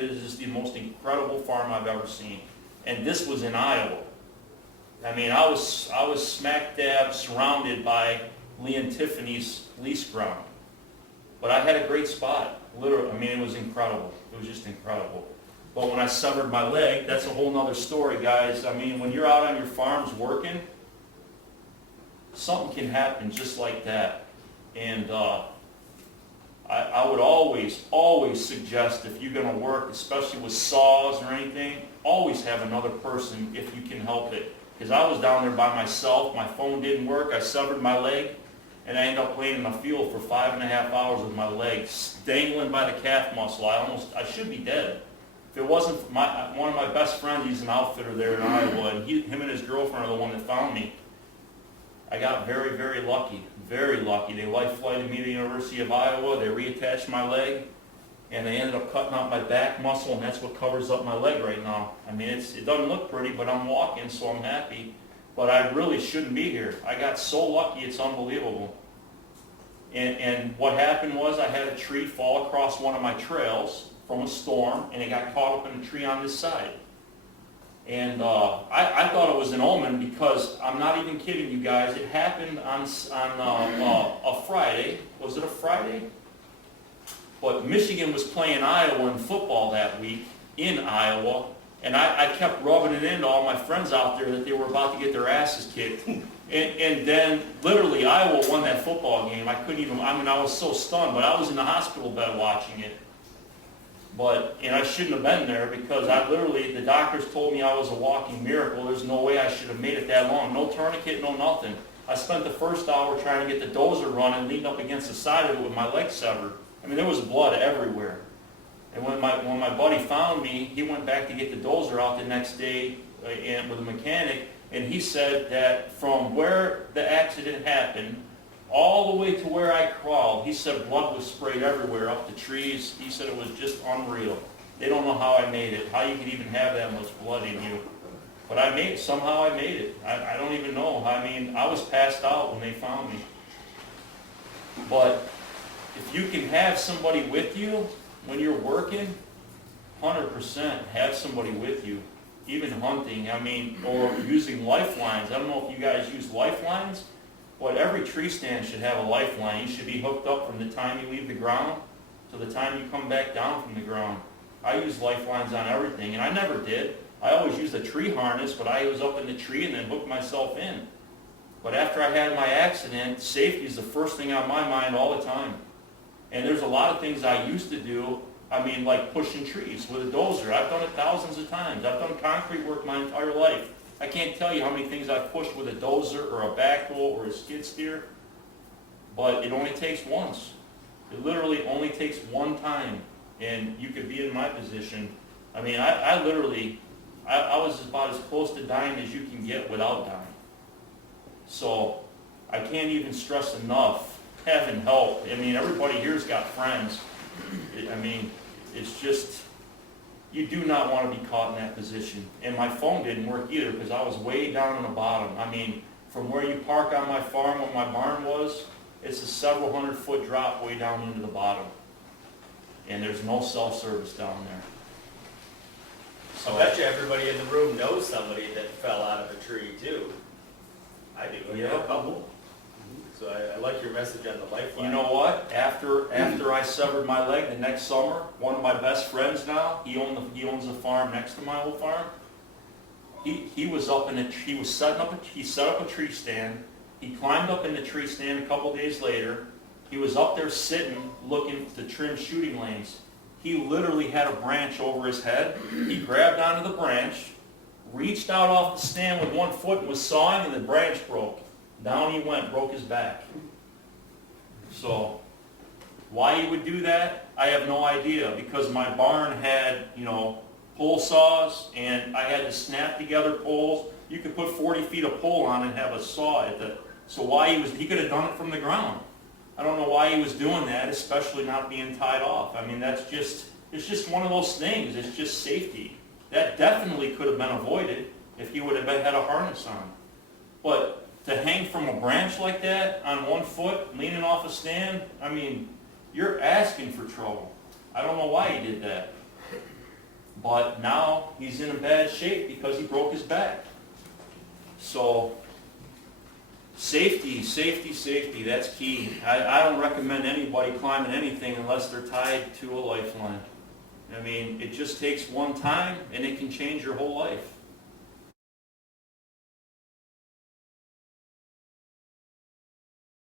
It is just the most incredible farm I've ever seen. And this was in Iowa. I mean, I was smack dab surrounded by Lee and Tiffany's lease ground. But I had a great spot, literally. I mean, it was incredible. It was just incredible. But when I severed my leg, that's a whole nother story, guys. I mean, when you're out on your farms working, something can happen just like that. And I would always suggest, if you're going to work, especially with saws or anything, always have another person if you can help it. Because I was down there by myself, my phone didn't work, I severed my leg, and I ended up laying in the field for 5.5 hours with my leg dangling by the calf muscle. I should be dead. If it wasn't one of my best friends, he's an outfitter there in Iowa, and him and his girlfriend are the one that found me. I got very, very lucky, very lucky. They life flighted me to the University of Iowa, they reattached my leg, and they ended up cutting out my back muscle, and that's what covers up my leg right now. I mean, it doesn't look pretty, but I'm walking, so I'm happy. But I really shouldn't be here. I got so lucky, it's unbelievable. And what happened was I had a tree fall across one of my trails from a storm, and it got caught up in a tree on this side. And I thought it was an omen because I'm not even kidding you guys. It happened on a Friday. Was it a Friday? But Michigan was playing Iowa in football that week in Iowa, and I kept rubbing it into all my friends out there that they were about to get their asses kicked. And then literally Iowa won that football game. I was so stunned, but I was in the hospital bed watching it. And I shouldn't have been there because the doctors told me I was a walking miracle. There's no way I should have made it that long. No tourniquet, no nothing. I spent the first hour trying to get the dozer running, leaning up against the side of it with my leg severed. I mean, there was blood everywhere. And when my buddy found me, he went back to get the dozer out the next day with a mechanic, and he said that from where the accident happened all the way to where I crawled, he said blood was sprayed everywhere, up the trees. He said it was just unreal. They don't know how I made it, how you could even have that much blood in you. But somehow I made it. I don't even know. I mean, I was passed out when they found me. But if you can have somebody with you when you're working, 100% have somebody with you. Even hunting, or using lifelines. I don't know if you guys use lifelines, but every tree stand should have a lifeline. You should be hooked up from the time you leave the ground to the time you come back down from the ground. I use lifelines on everything, and I never did. I always used a tree harness, but I was up in the tree and then hooked myself in. But after I had my accident, safety is the first thing on my mind all the time. And there's a lot of things I used to do, like pushing trees with a dozer. I've done it thousands of times. I've done concrete work my entire life. I can't tell you how many things I've pushed with a dozer or a backhoe or a skid steer, but it only takes once. It literally only takes one time, and you could be in my position. I was about as close to dying as you can get without dying. So I can't even stress enough having help. Everybody here's got friends. It's just, you do not want to be caught in that position. And my phone didn't work either because I was way down in the bottom. From where you park on my farm, where my barn was, it's a several 100-foot drop way down into the bottom. And there's no self-service down there. So I bet you everybody in the room knows somebody that fell out of a tree too. I do. I know a couple. So I like your message on the lifeline. You know what? After I severed my leg the next summer, one of my best friends now, he owns a farm next to my old farm. He was up in a tree. He set up a tree stand. He climbed up in the tree stand a couple days later. He was up there sitting, looking to trim shooting lanes. He literally had a branch over his head. He grabbed onto the branch, reached out off the stand with one foot and was sawing, and the branch broke. Down he went, broke his back. So, why he would do that, I have no idea. Because my barn had, pole saws, and I had to snap together poles. You could put 40 feet of pole on and have a saw at the. So he could have done it from the ground. I don't know why he was doing that, especially not being tied off. It's just one of those things. It's just safety. That definitely could have been avoided if he would have had a harness on. But to hang from a branch like that on one foot, leaning off a stand, you're asking for trouble. I don't know why he did that. But now he's in a bad shape because he broke his back. So, safety, safety, safety, that's key. I don't recommend anybody climbing anything unless they're tied to a lifeline. I mean, it just takes one time and it can change your whole life.